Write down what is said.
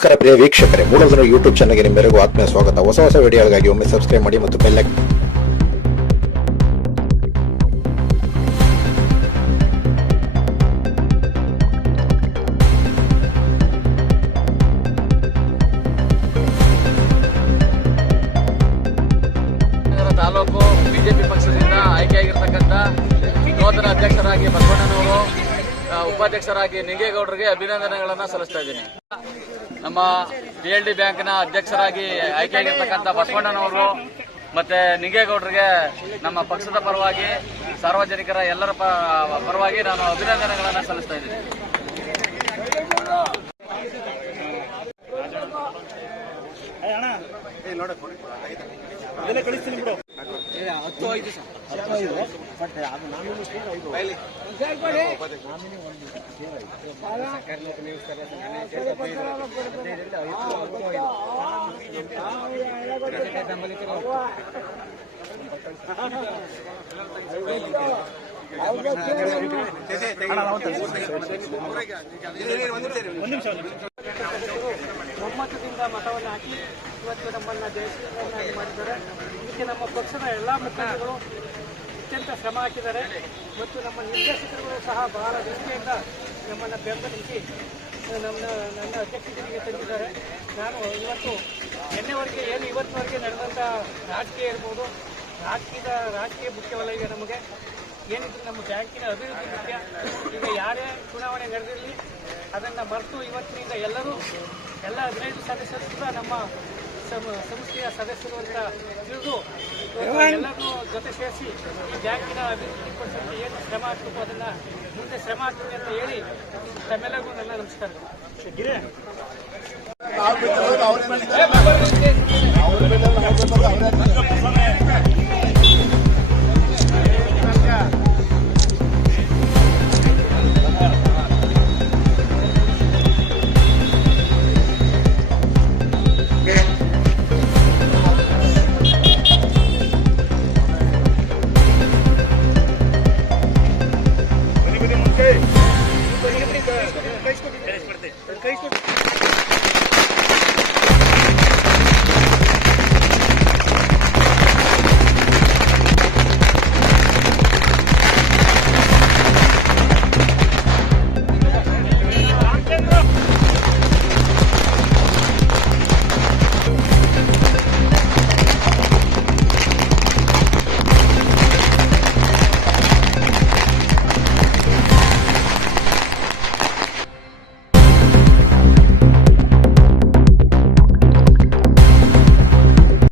ನಮಸ್ಕಾರ ಪ್ರಿಯ ವೀಕ್ಷಕರೇ, ಮೂಲಧನ ಯೂಟ್ಯೂಬ್ ಚಾನಲ್ಗೆ ನಿಮ್ಮೆಲ್ಲರಿಗೂ ಆತ್ಮೀಯ ಸ್ವಾಗತ. ಹೊಸ ವಿಡಿಯೋಗಳಿಗಾಗಿ ಒಮ್ಮೆ ಸಬ್ಸ್ಕ್ರೈಬ್ ಮಾಡಿ ಮತ್ತು ಬೆಲ್ ಐಕಾನ್ ತಾಲೂಕು ಬಿಜೆಪಿ ಪಕ್ಷದಿಂದ ಆಯ್ಕೆಯಾಗಿರ್ತಕ್ಕಂಥ ನೂತನ ಅಧ್ಯಕ್ಷರಾಗಿ ಬಸವಣ್ಣನವರು, ಉಪಾಧ್ಯಕ್ಷರಾಗಿ ನಿಂಗೇಗೌಡರಿಗೆ ಅಭಿನಂದನೆಗಳನ್ನು ಸಲ್ಲಿಸ್ತಾ ಇದ್ದೀನಿ. ನಮ್ಮ PLD ಬ್ಯಾಂಕ್ನ ಅಧ್ಯಕ್ಷರಾಗಿ ಆಯ್ಕೆಯಾಗಿರ್ತಕ್ಕಂಥ ಬಸವಣ್ಣನವರು ಮತ್ತೆ ನಿಂಗೇಗೌಡರಿಗೆ ನಮ್ಮ ಪಕ್ಷದ ಪರವಾಗಿ, ಸಾರ್ವಜನಿಕರ ಎಲ್ಲರ ಪರವಾಗಿ ನಾನು ಅಭಿನಂದನೆಗಳನ್ನು ಸಲ್ಲಿಸ್ತಾ ಇದ್ದೀನಿ. ಒಮ್ಮತದಿಂದ ಮತವನ್ನು ಹಾಕಿ ಇವತ್ತು ನಮ್ಮನ್ನು ಜಯಶೀಲರನ್ನಾಗಿ ಮಾಡಿದ್ದಾರೆ. ಇದಕ್ಕೆ ನಮ್ಮ ಪಕ್ಷದ ಎಲ್ಲ ಮುಖಂಡರು ಅತ್ಯಂತ ಶ್ರಮ ಹಾಕಿದ್ದಾರೆ ಮತ್ತು ನಮ್ಮ ನಿರ್ದೇಶಕರುಗಳು ಸಹ ಬಹಳ ನಿಷ್ಠೆಯಿಂದ ನಮ್ಮನ್ನು ಬೆಂಬಲಿಸಿ ನನ್ನ ಅಧ್ಯಕ್ಷತೆಗೆ ತಂದಿದ್ದಾರೆ. ನಾನು ಇವತ್ತು ನಿನ್ನೆವರೆಗೆ ಇವತ್ತಿನವರೆಗೆ ನಡೆದಂಥ ರಾಜಕೀಯ ಇರ್ಬೋದು, ರಾಜಕೀಯ ಮುಖ್ಯವಲ್ಲ. ಈಗ ನಮಗೆ ಏನಿದ್ರು ನಮ್ಮ ಬ್ಯಾಂಕಿನ ಅಭಿವೃದ್ಧಿ ಮುಖ್ಯ. ಈಗ ಯಾರೇ ಚುನಾವಣೆ ನಡೆದಿರಲಿ ಅದನ್ನು ಮರೆತು ಇವತ್ತಿನಿಂದ ಎಲ್ಲ 15 ಸದಸ್ಯರು ಕೂಡ ನಮ್ಮ ಸಂಸ್ಥೆಯ ಸದಸ್ಯರು ಅಂತ ತಿಳಿದು ಎಲ್ಲರನ್ನೂ ಜೊತೆ ಸೇರಿಸಿ ಈ ಬ್ಯಾಂಕಿನ ಅಭಿವೃದ್ಧಿ ಪಡಿಸೋಕ್ಕೆ ಏನು ಶ್ರಮ ಹಾಕಬೇಕು ಅದನ್ನು ಮುಂದೆ ಶ್ರಮ ಆಗ್ತದೆ ಅಂತ ಹೇಳಿ ತಮ್ಮೆಲ್ಲರಿಗೂ ನನ್ನ ನಮಸ್ಕಾರಗಳು.